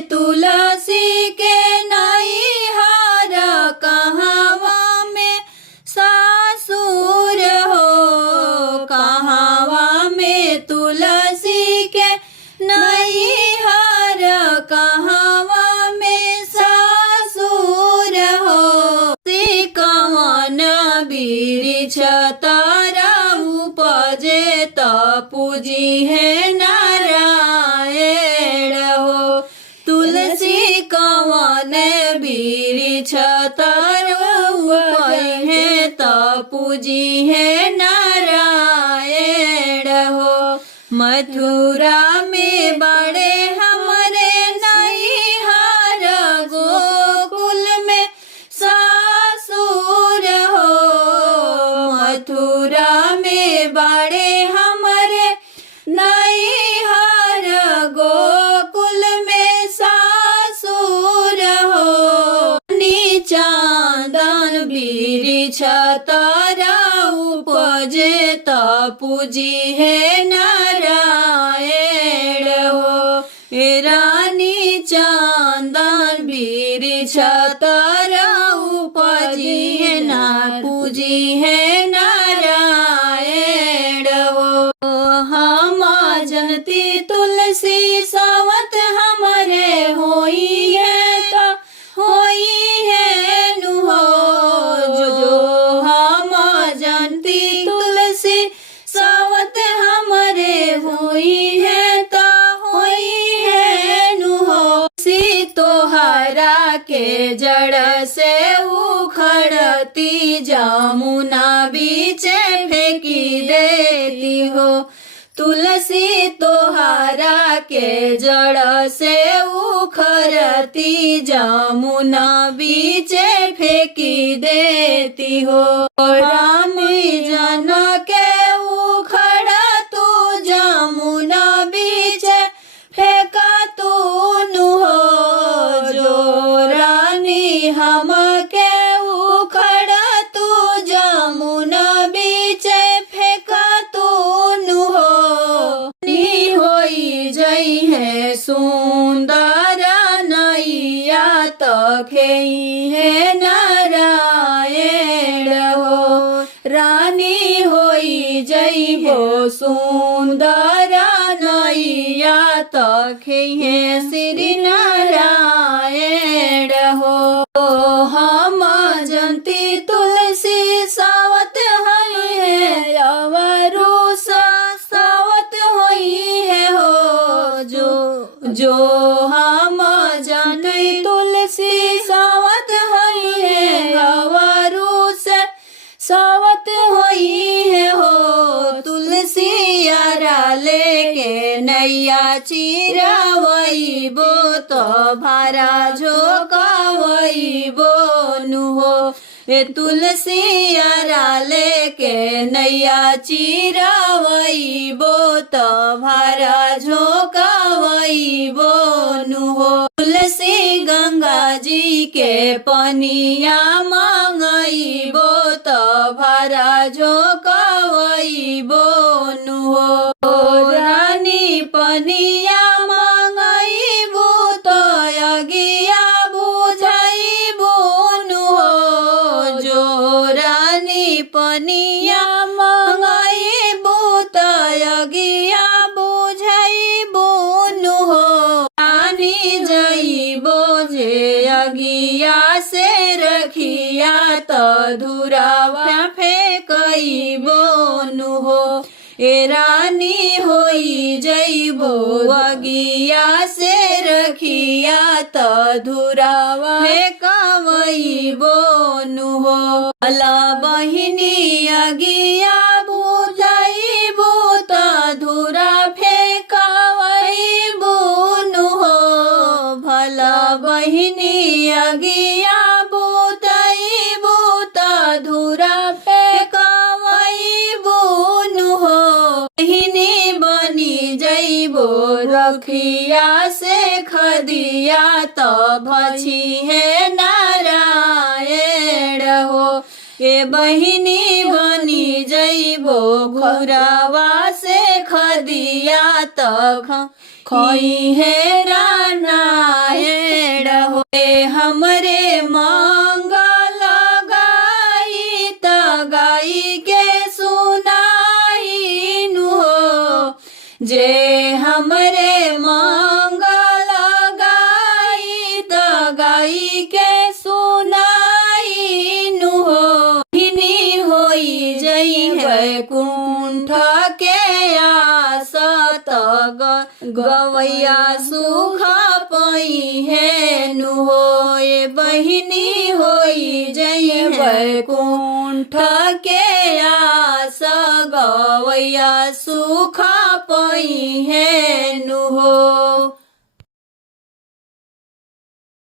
में तुलसी के नैहर, कहवा में सासुर हो। कहवा में तुलसी के नैहर, कहवा में सासुर हो। से कवन बिरिछ तारा उपजे त पूजी है नारायण हो। तुलसी कवन बिरिछ तारा उपजे त पूजी है नारायण हो। मथुरा में बड़े हमारे नैहर, गोकुल में सासुर हो। मथुरा में बड़े हमारे नैहर, गोकुल में सासुर हो। चांदन बिरिछ तारा उपजे त पूजी है नारायण हो। रानी चांदन बिरिछ तारा उपजी है ना पूजी है नारायण हो। हम जनती तुलसी सावत हमारे होई है ता होई है नु हो। जो हम जनती तुलसी सावत हमारे होई है ता होई है नु हो। सी तोहरा के जड़ से उखड़ती जमुना बीच फेंकी देती हो। तुलसी तोहरा के जड़ से उखड़ती जमुना बीच फेंकी देती हो। राम जन के उखड़ा तू जमुना बीच फेंका तू नु हो। जो रानी हम के उखड़ा तू जमुना बीच फेंका तू नु हो। होई जई है सुंदर नैया त खेई है नारायण हो। रानी होई जई हो सुंदर नैया त खेई है श्री नारायण हो। हम जनती तुलसी सावत है अवरु सावत होई है हो। जो हम जनती तुलसी सावत है अवरु सावत होई है हो। तुलसी यारा लेके नैया चिरावई बो तो भारा झोकावई बोनु हो। ए तुलसी यारा लेके नैया चिरावई बो तो भारा झोकावई बोनु हो। तुलसी गंगा जी के पनिया मांगई बो तो भारा झोकावई बोनु हो। रानी पनिया मांगई बो तो अगिया बुझाई बोनु हो। जो रानी पनिया मांगई बो तो अगिया बुझाई बोनु हो। रानी जई बोझे अगिया से रखिया तो धुरावा फेंकई बोनु हो। ए रानी होई जइबो अगिया से रखिया त धुरावा फेंकवई बोनु हो। भला बहिनी अगिया बुझाइबो त धुरा फेंकवई बोनु हो। भला बहिनी अगिया बुझाइबो त धुरा फेंकवई बोनु हो। बहिनी बनी जइबो रखिया से खदिया त भछी है नारायण हो। ए बहिनी बनी जइबो घुरावा से खदिया त खई है राना हमरे मंगल गाई त गाई के सुनाई नु हो। जे हमरे मंगल गाई त गाई के सुनाई नु हो। हिनी होई जई वैकुंठ के आस त गवैया सुख पई है नु हो। ये बहिनी होई जई वैकुंठ के आस गवैया सुख पई है नु हो।